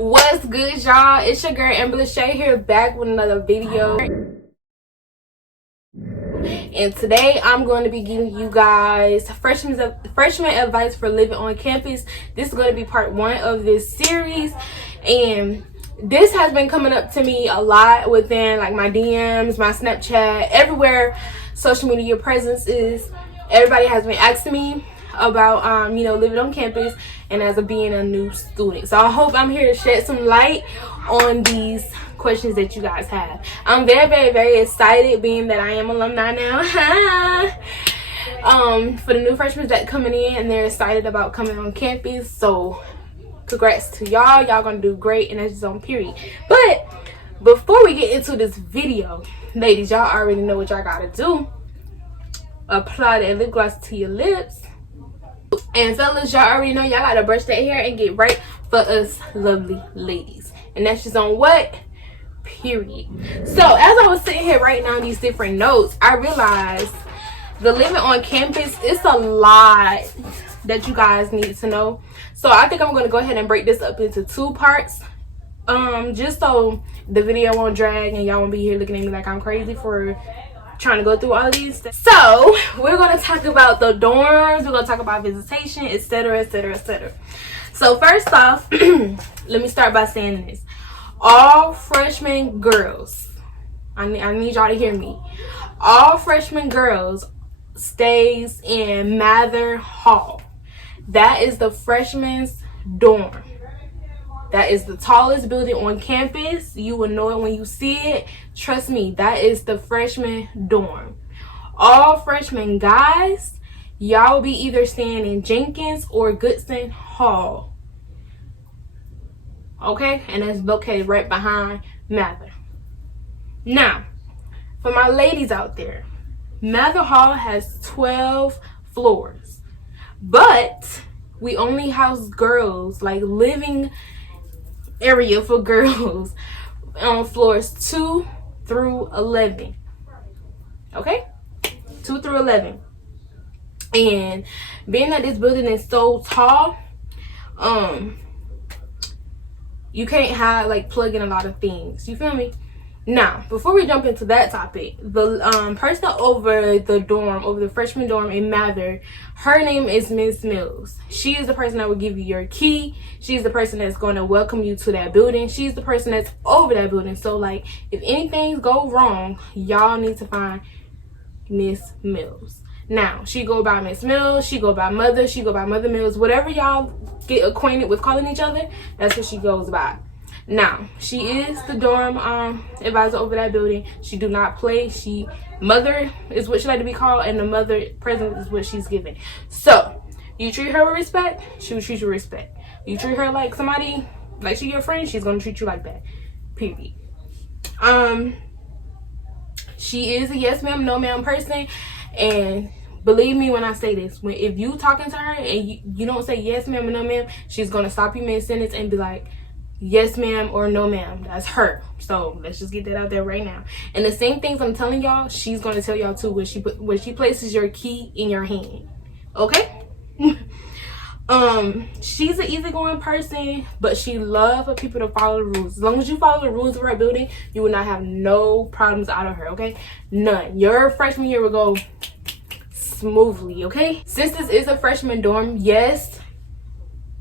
What's good, y'all? It's your girl Amber Shay here, back with another video. And today I'm going to be giving you guys freshman advice for living on campus. This is going to be part 1 of this series, and this has been coming up to me a lot within like my DMs, my Snapchat, everywhere social media presence is. Everybody has been asking me about living on campus and as being a new student. So I hope I'm here to shed some light on these questions that you guys have. I'm very excited, being that I am alumni now. For the new freshmen that coming in and they're excited about coming on campus. So congrats to y'all. Y'all gonna do great, and that's just on period. But before we get into this video, ladies, y'all already know what y'all gotta do. Apply that lip gloss to your lips. And fellas, y'all already know y'all gotta brush that hair and get right for us lovely ladies. And that's just on what? Period. So as I was sitting here writing down these different notes, I realized the living on campus, it's a lot that you guys need to know. So I think I'm going to go ahead and break this up into 2 parts. Just so the video won't drag and y'all won't be here looking at me like I'm crazy for trying to go through all of these. So we're going to talk about the dorms, we're going to talk about visitation, etc. So first off, let me start by saying this. All freshman girls, I need y'all to hear me. All freshman girls stays in Mather Hall. That is the freshman's dorm. That is the tallest building on campus. You will know it when you see it. Trust me, that is the freshman dorm. All freshman guys, y'all will be either staying in Jenkins or Goodson Hall. Okay? And that's located right behind Mather. Now, for my ladies out there, Mather Hall has 12 floors. But we only house girls, like living area for girls, on floors 2 through 11. Okay? 2 through 11. And being that this building is so tall, you can't have plug in a lot of things. You feel me? Now, before we jump into that topic, the person over the freshman dorm in Mather, her name is Miss Mills. She is the person that will give you your key. She's the person that's going to welcome you to that building. She's the person that's over that building. So, if anything go wrong, y'all need to find Miss Mills. Now, she go by Miss Mills, she go by Mother, she go by Mother Mills. Whatever y'all get acquainted with calling each other, that's what she goes by. Now, she is the dorm advisor over that building. She do not play. Mother is what she like to be called, and the mother present is what she's given. So, you treat her with respect, she will treat you with respect. You treat her like somebody, like she your friend, she's gonna treat you like that. Period. She is a yes ma'am, no ma'am person, and believe me when I say this, if you talking to her and you don't say yes ma'am or no ma'am, she's gonna stop you mid-sentence and be like, yes ma'am or no ma'am. That's her. So let's just get that out there right now. And the same things I'm telling y'all, she's gonna tell y'all too when she places your key in your hand. Okay? She's an easygoing person, but she loves for people to follow the rules. As long as you follow the rules of her building, you will not have no problems out of her. Okay? None. Your freshman year will go smoothly. Okay? Since this is a freshman dorm, yes,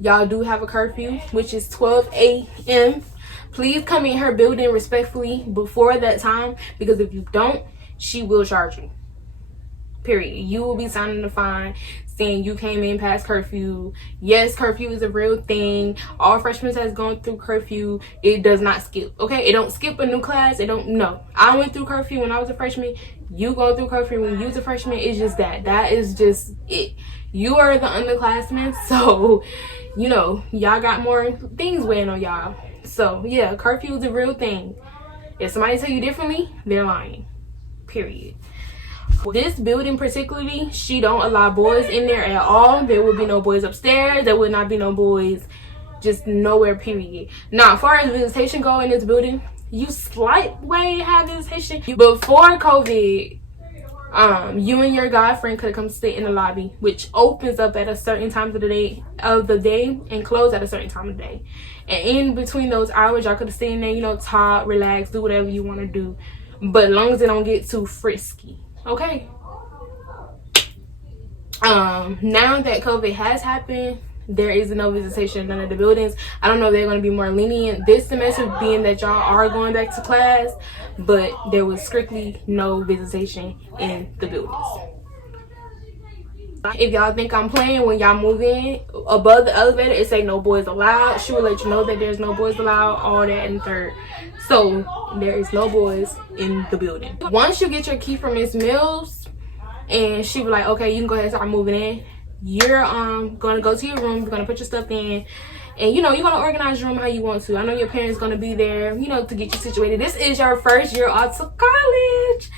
y'all do have a curfew, which is 12 a.m. Please come in her building respectfully before that time, because if you don't, she will charge you. Period. You will be signing a fine saying you came in past curfew. Yes, curfew is a real thing. All freshmen has gone through curfew. It does not skip. Okay? It don't skip a new class. It don't. No. I went through curfew when I was a freshman. You go through curfew when you was a freshman. It's just that. That is just it. You are the underclassmen, so y'all got more things weighing on y'all. So yeah, curfew is a real thing. If somebody tell you differently, they're lying. Period. This building particularly, she don't allow boys in there at all. There will be no boys upstairs. There will not be no boys just nowhere, period. Now, as far as visitation go in this building, you slight way have visitation. Before COVID, You and your guy friend could come sit in the lobby, which opens up at a certain time of the day and close at a certain time of the day. And in between those hours, y'all could sit in there, you know, talk, relax, do whatever you want to do, but as long as it don't get too frisky, okay? Now that COVID has happened, there is no visitation in none of the buildings. I don't know if they're going to be more lenient this semester, being that y'all are going back to class, but there was strictly no visitation in the buildings. If y'all think I'm playing, when y'all move in, above the elevator it say no boys allowed. She will let you know that there's no boys allowed, all that and third. So there is no boys in the building. Once you get your key from Miss Mills and she was like, okay, you can go ahead and start moving in, you're gonna go to your room, you're gonna put your stuff in, and you know, you're gonna organize your room how you want to. I know your parents gonna be there, you know, to get you situated. This is your first year off to college,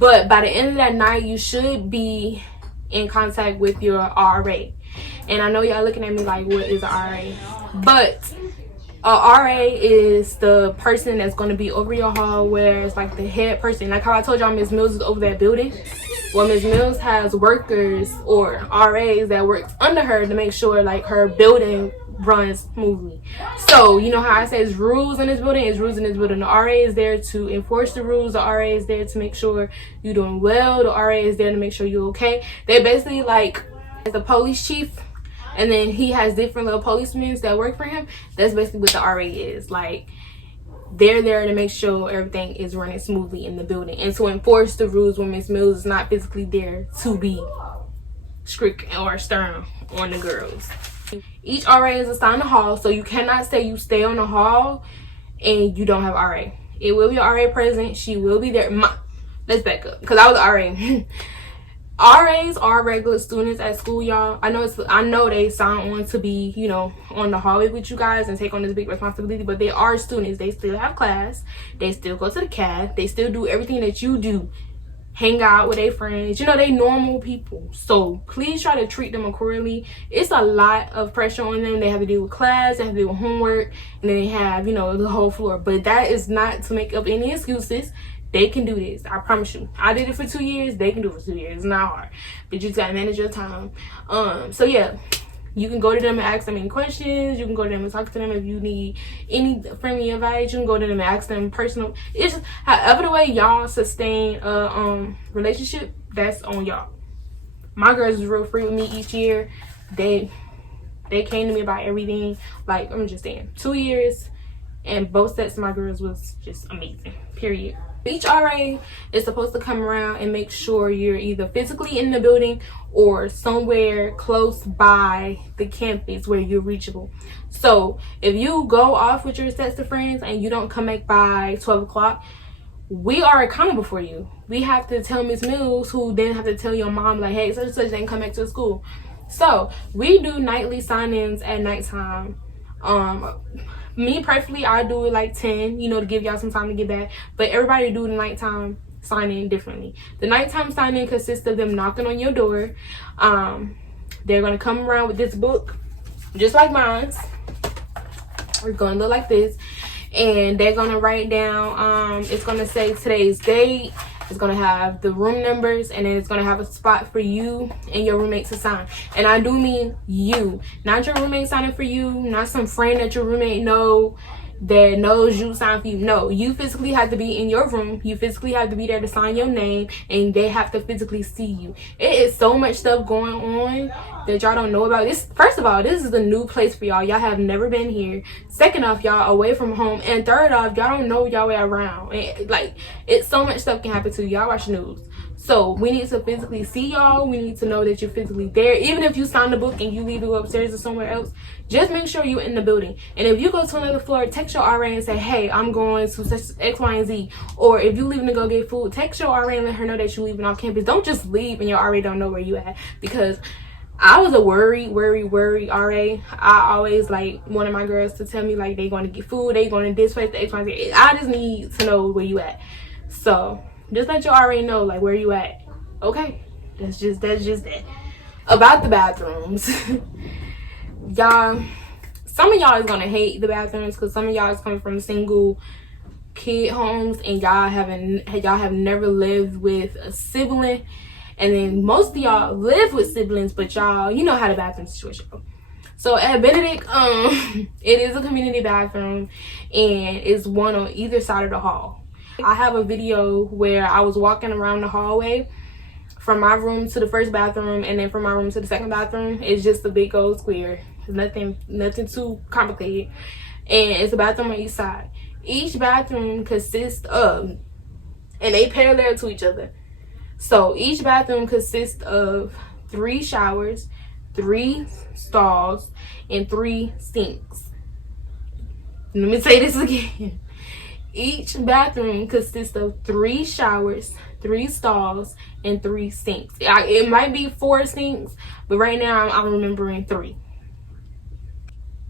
but by the end of that night you should be in contact with your RA. And I know y'all looking at me like, what is a RA? But a RA is the person that's going to be over your hall, where it's like the head person. Like how I told y'all Miss Mills is over that building. Well, Miss Mills has workers or RAs that works under her to make sure like her building runs smoothly. So you know how I say it's rules in this building, it's rules in this building. The RA is there to enforce the rules. The RA is there to make sure you're doing well. The RA is there to make sure you're okay. They're basically like the police chief, and then he has different little policemen that work for him. That's basically what the RA is. Like, they're there to make sure everything is running smoothly in the building and to enforce the rules when Miss Mills is not physically there to be strict or stern on the girls. Each RA is assigned a hall, so you cannot say you stay on the hall and you don't have RA. It will be an RA present. She will be there. Let's back up, because I was RA. RAs are regular students at school, y'all. I know they sign on to be, you know, on the hallway with you guys and take on this big responsibility, but they are students. They still have class. They still go to the caf. They still do everything that you do. Hang out with their friends. You know, they normal people. So please try to treat them accordingly. It's a lot of pressure on them. They have to deal with class, they have to deal with homework, and then they have, you know, the whole floor. But that is not to make up any excuses. They can do this. I promise you. I did it for 2 years. They can do it for 2 years. It's not hard. But you just gotta manage your time. So yeah, you can go to them and ask them any questions. You can go to them and talk to them if you need any friendly advice. You can go to them and ask them personal. It's just however the way y'all sustain a relationship, that's on y'all. My girls was real free with me each year. They came to me about everything. Like, I'm just saying, 2 years, and both sets of my girls was just amazing. Period. Each RA is supposed to come around and make sure you're either physically in the building or somewhere close by the campus where you're reachable. So if you go off with your sets of friends and you don't come back by 12 o'clock, we are accountable for you. We have to tell Miss Mills, who then have to tell your mom, like, hey, such and such didn't come back to school. So we do nightly sign-ins at nighttime. Me personally, I do it like 10, you know, to give y'all some time to get back. But everybody do the nighttime sign-in differently. The nighttime sign-in consists of them knocking on your door. They're going to come around with this book, just like mine's. It's going to look like this. And they're going to write down, it's going to say today's date. It's going to have the room numbers, and then it's going to have a spot for you and your roommate to sign. And I do mean you, not your roommate signing for you, not some friend that your roommate that knows you sign for you. No, you physically have to be in your room. You physically have to be there to sign your name, and they have to physically see you. It is so much stuff going on that y'all don't know about. This, first of all, this is a new place for y'all. Y'all have never been here. Second off, y'all away from home. And third off, y'all don't know y'all way around. And, like, it's so much stuff can happen to you. Y'all watch the news. So we need to physically see y'all. We need to know that you're physically there. Even if you sign the book and you leave it upstairs or somewhere else, just make sure you're in the building. And if you go to another floor, text your RA and say, hey, I'm going to such X, Y, and Z. Or if you leaving to go get food, text your RA and let her know that you're leaving off campus. Don't just leave and your RA don't know where you at. Because I was a worry RA. I always like wanted my girls to tell me like they going to get food, they going to this place, the X, Y, and Z. I just need to know where you at. So just let your RA know like where you at. Okay, that's just that. About the bathrooms. Y'all, some of y'all is gonna hate the bathrooms because some of y'all is coming from single kid homes and y'all have never lived with a sibling, and then most of y'all live with siblings, but y'all, you know how the bathroom situation goes. So at Benedict, it is a community bathroom, and it's one on either side of the hall. I have a video where I was walking around the hallway from my room to the first bathroom, and then from my room to the second bathroom. It's just a big old square. Nothing too complicated, and it's a bathroom on each side. Each bathroom consists of, and they parallel to each other. So each bathroom consists of 3 showers, 3 stalls, and 3 sinks. Let me say this again. Each bathroom consists of 3 showers, 3 stalls, and 3 sinks. It might be 4 sinks, but right now I'm remembering 3.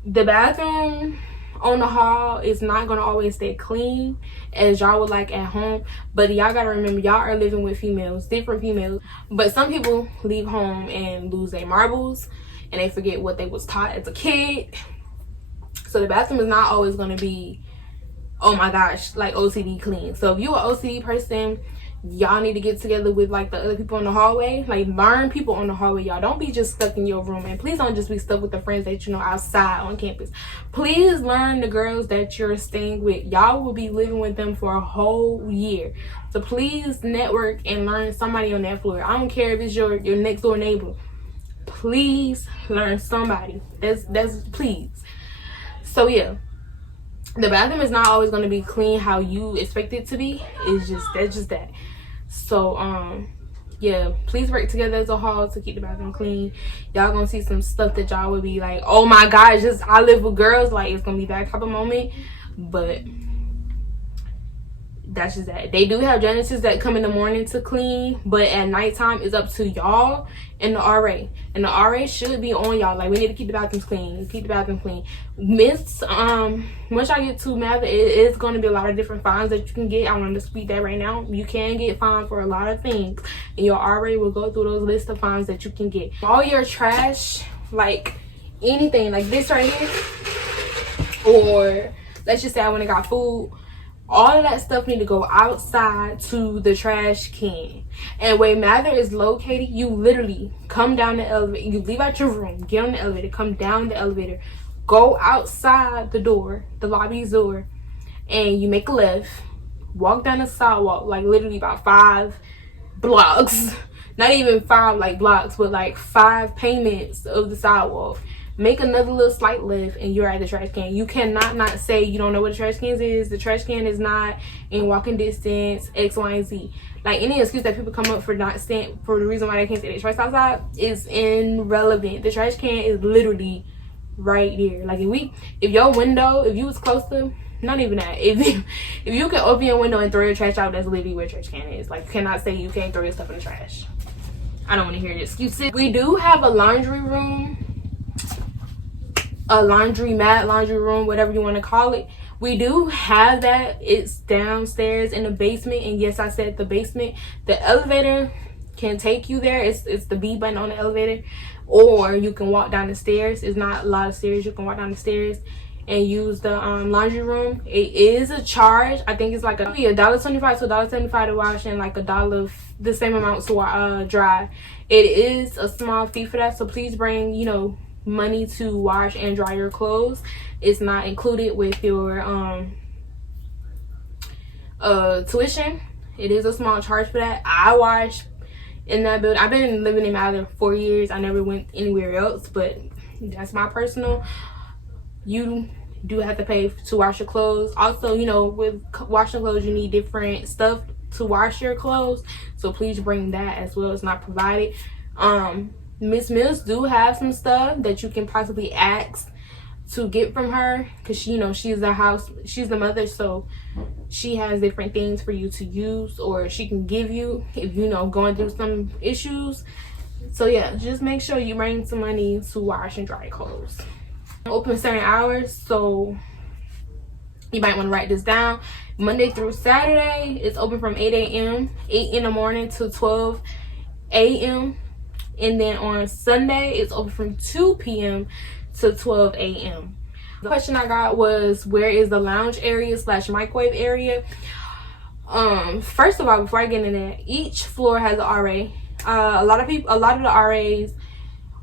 The bathroom on the hall is not gonna always stay clean as y'all would like at home, but y'all gotta remember, y'all are living with females, different females. But some people leave home and lose their marbles and they forget what they was taught as a kid. So the bathroom is not always gonna be, oh my gosh, like OCD clean. So if you're an OCD person, y'all need to get together with like the other people in the hallway. Like, learn people on the hallway, y'all. Don't be just stuck in your room, and please don't just be stuck with the friends that you know outside on campus. Please learn the girls that you're staying with. Y'all will be living with them for a whole year, so please network and learn somebody on that floor. I don't care if it's your next door neighbor. Please learn somebody. That's please. So yeah, the bathroom is not always going to be clean how you expect it to be. That's just that. So yeah, please work together as a hall to keep the bathroom clean. Y'all gonna see some stuff that y'all would be like, oh my gosh, just I live with girls, like it's gonna be that type of moment. But that's just that. They do have janitors that come in the morning to clean, but at nighttime it's up to y'all and the RA. And the RA should be on y'all. Like, we need to keep the bathrooms clean. Keep the bathroom clean. Once y'all get to Mather, it is going to be a lot of different fines that you can get. I want to speak that right now. You can get fined for a lot of things, and your RA will go through those lists of fines that you can get. All your trash, like anything like this right here, or let's just say I went and got food, all of that stuff need to go outside to the trash can. And where Mather is located, you literally come down the elevator. You leave out your room, get on the elevator, come down the elevator, go outside the door, the lobby's door, and you make a left, walk down the sidewalk, like literally about 5 blocks. Not even 5 like blocks, but like 5 payments of the sidewalk. Make another little slight left and you're at the trash can. You cannot not say you don't know what the trash can is. The trash can is not in walking distance, X, Y, and Z. Like, any excuse that people come up for not staying, for the reason why they can't stay the trash outside, is irrelevant. The trash can is literally right there. Like, if your window, if you was close to, not even that, if you can open your window and throw your trash out, that's literally where trash can is. Like, you cannot say you can't throw your stuff in the trash. I don't want to hear the excuses. We do have a laundry room, a laundry mat, laundry room, whatever you want to call it. We do have that. It's downstairs in the basement, and yes, I said the basement. The elevator can take you there. It's the B button on the elevator, or you can walk down the stairs. It's not a lot of stairs. You can walk down the stairs and use the laundry room. It is a charge. I think it's like $1.25 to $1.75 to wash, and like $1, the same amount to dry. It is a small fee for that, so please bring, you know, money to wash and dry your clothes. It's not included with your tuition. It is a small charge for that. I wash in that building. I've been living in Mather 4 years. I never went anywhere else, but that's my personal. You do have to pay to wash your clothes. Also, you know, with washing clothes, you need different stuff to wash your clothes, so please bring that as well. It's not provided. Miss Mills do have some stuff that you can possibly ask to get from her, because she, you know, she's the mother, so she has different things for you to use, or she can give you if you know going through some issues. So yeah, just make sure you bring some money to wash and dry clothes. Open certain hours, so you might want to write this down. Monday through Saturday, it's open from 8 a.m. 8 in the morning to 12 a.m. And then on Sunday, it's open from 2 p.m. to 12 a.m. The question I got was, where is the lounge area / microwave area? First of all, before I get into that, each floor has an RA. A lot of the RAs,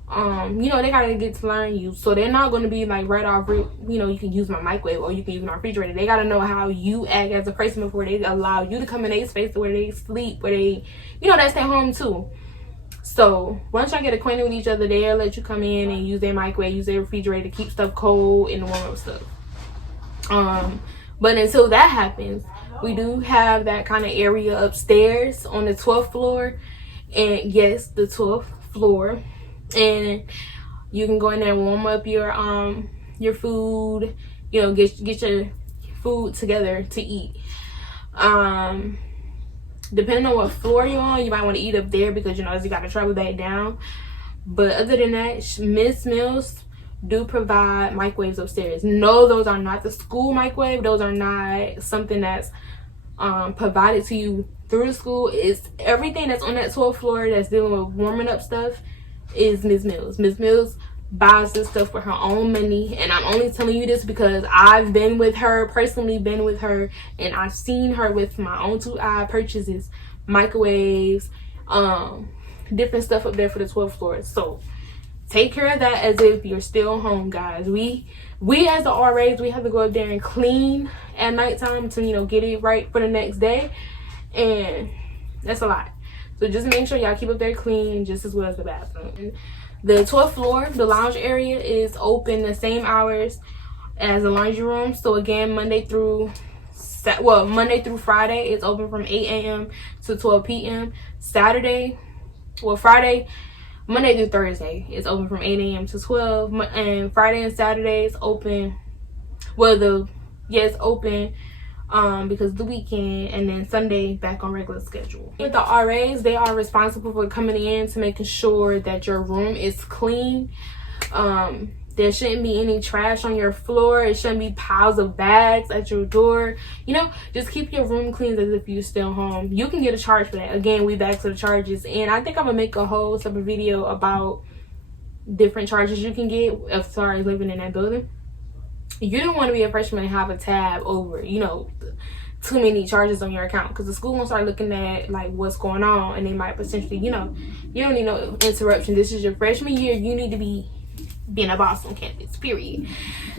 you know, they gotta get to learn you, so they're not going to be like right off, you know, you can use my microwave or you can use my refrigerator. They gotta know how you act as a person before they allow you to come in their space where they sleep, where they, you know, that's their home too. So once y'all get acquainted with each other, they'll let you come in and use their microwave, use their refrigerator to keep stuff cold and warm up stuff. But until that happens, we do have that kind of area upstairs on the 12th floor. And yes, the 12th floor. And you can go in there and warm up your food, you know, get your food together to eat. Depending on what floor you're on, you might want to eat up there because, you know, you got to travel back down. But other than that, Miss Mills do provide microwaves upstairs. No, those are not the school microwave. Those are not something that's provided to you through the school. It's everything that's on that 12th floor that's dealing with warming up stuff is Miss Mills. Miss Mills buys this stuff for her own money, and I'm only telling you this because I've been with her, personally been with her, and I've seen her with my own 2 eye purchases, microwaves, different stuff up there for the 12th floor. So take care of that as if you're still home, guys. We as the RAs, we have to go up there and clean at nighttime to, you know, get it right for the next day, and that's a lot. So just make sure y'all keep up there clean, just as well as the bathroom. The 12th floor, the lounge area, is open the same hours as the laundry room. So again, Monday through Friday, it's open from 8 a.m. to 12 p.m. Friday, Monday through Thursday, it's open from 8 a.m. to 12. And Friday and Saturday is open. It's open because the weekend, and then Sunday back on regular schedule. With the RAs, they are responsible for coming in to making sure that your room is clean. There shouldn't be any trash on your floor. It shouldn't be piles of bags at your door. You know, just keep your room clean as if you're still home. You can get a charge for that. Again, we back to the charges, and I think I'm gonna make a whole separate video about different charges you can get as far as living in that building. You don't want to be a freshman and have a tab over, you know, too many charges on your account, because the school will start looking at like what's going on, and they might potentially, you know, you don't need no interruption. This is your freshman year. You need to be being a boss on campus, period.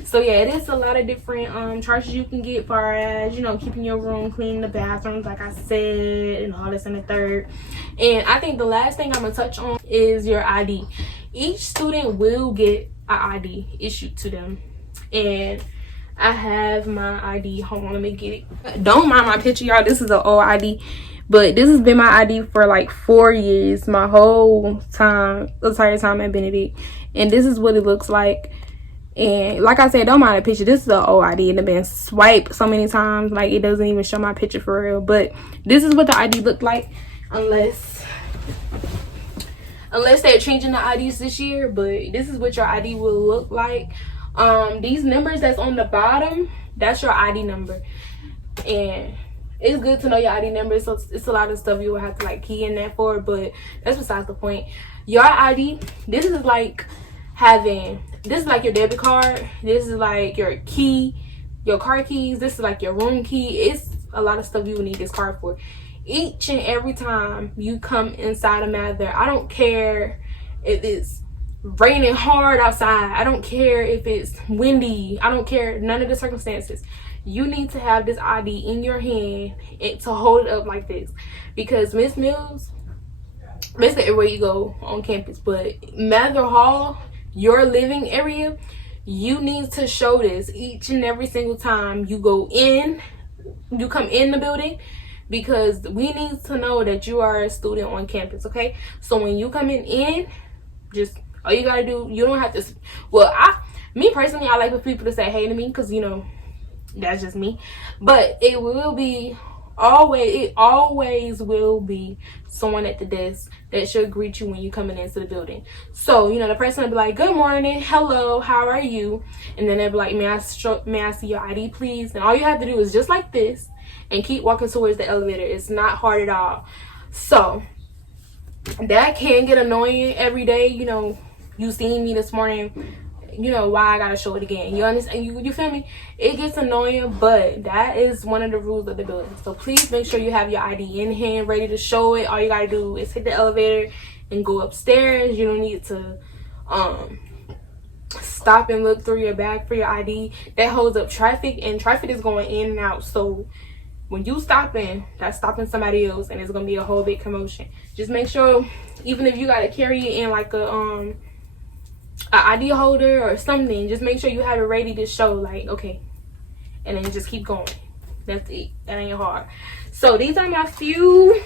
So yeah, it is a lot of different charges you can get, far as, you know, keeping your room clean, the bathrooms, like I said, and all this and the third. And I think the last thing I'm gonna touch on is your ID. Each student will get an ID issued to them, and I have my ID. Hold on, let me get it. Don't mind my picture, y'all. This is an old ID, but this has been my ID for like 4 years, my whole entire time at Benedict. And this is what it looks like. And like I said, don't mind the picture. This is an old ID and it's been swiped so many times, like it doesn't even show my picture for real. But this is what the ID looked like, unless they're changing the IDs this year. But this is what your ID will look like. These numbers that's on the bottom, that's your ID number. And it's good to know your ID number. So it's a lot of stuff you will have to like key in that for, but that's besides the point. Your ID, this is like your debit card. This is like your key, your car keys. This is like your room key. It's a lot of stuff you will need this card for. Each and every time you come inside of Mather, I don't care if it's raining hard outside, I don't care if it's windy, I don't care, none of the circumstances, you need to have this ID in your hand and to hold it up like this, because Miss Mills, basically everywhere you go on campus, but Mather Hall, your living area, you need to show this each and every single time you go in, you come in the building, because we need to know that you are a student on campus. Okay, so when you come in, just all you gotta do, you don't have to, well, me personally, I like for people to say hey to me, because, you know, that's just me. But it always will be someone at the desk that should greet you when you coming into the building. So, you know, the person will be like, good morning, hello, how are you? And then they'll be like, may I see your ID, please? And all you have to do is just like this and keep walking towards the elevator. It's not hard at all. So that can get annoying every day. You know, you seen me this morning you know, why I gotta show it again. You understand? You feel me? It gets annoying, but that is one of the rules of the building. So please make sure you have your ID in hand, ready to show it. All you gotta do is hit the elevator and go upstairs. You don't need to stop and look through your bag for your ID. That holds up traffic, and traffic is going in and out. So when you stopping, that's stopping somebody else, and it's gonna be a whole big commotion. Just make sure, even if you gotta carry it in like a ID holder or something, just make sure you have it ready to show, like, okay, and then just keep going. That's it. That ain't hard. So these are my few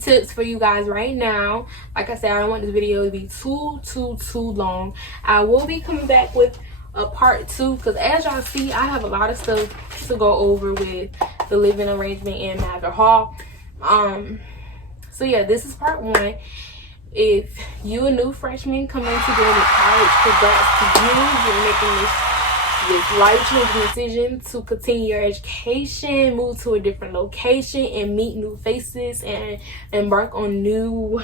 tips for you guys right now. Like I said, I don't want this video to be too long. I will be coming back with a part 2, because as y'all see, I have a lot of stuff to go over with the living arrangement in Mather Hall. So yeah, this is part 1. If you a new freshman coming to Benedict College, congrats to you. You're making this life-changing decision to continue your education, move to a different location, and meet new faces and embark on new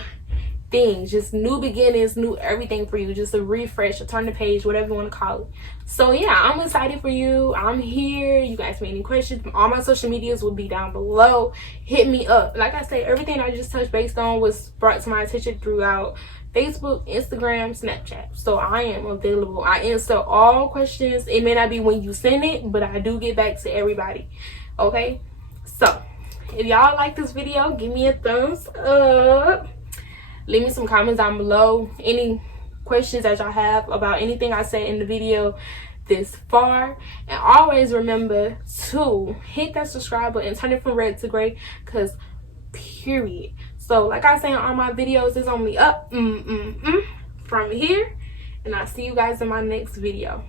things, just new beginnings, new everything for you, just a refresh, a turn the page, whatever you want to call it. So yeah, I'm excited for you. I'm here. You guys have any questions, all my social medias will be down below. Hit me up. Like I said, everything I just touched based on was brought to my attention throughout Facebook, Instagram, Snapchat. So I am available. I answer all questions. It may not be when you send it, but I do get back to everybody. Okay, so if y'all like this video, give me a thumbs up. Leave me some comments down below. Any questions that y'all have about anything I said in the video this far. And always remember to hit that subscribe button, turn it from red to gray, because period. So like I say in all my videos, it's only up from here. And I'll see you guys in my next video.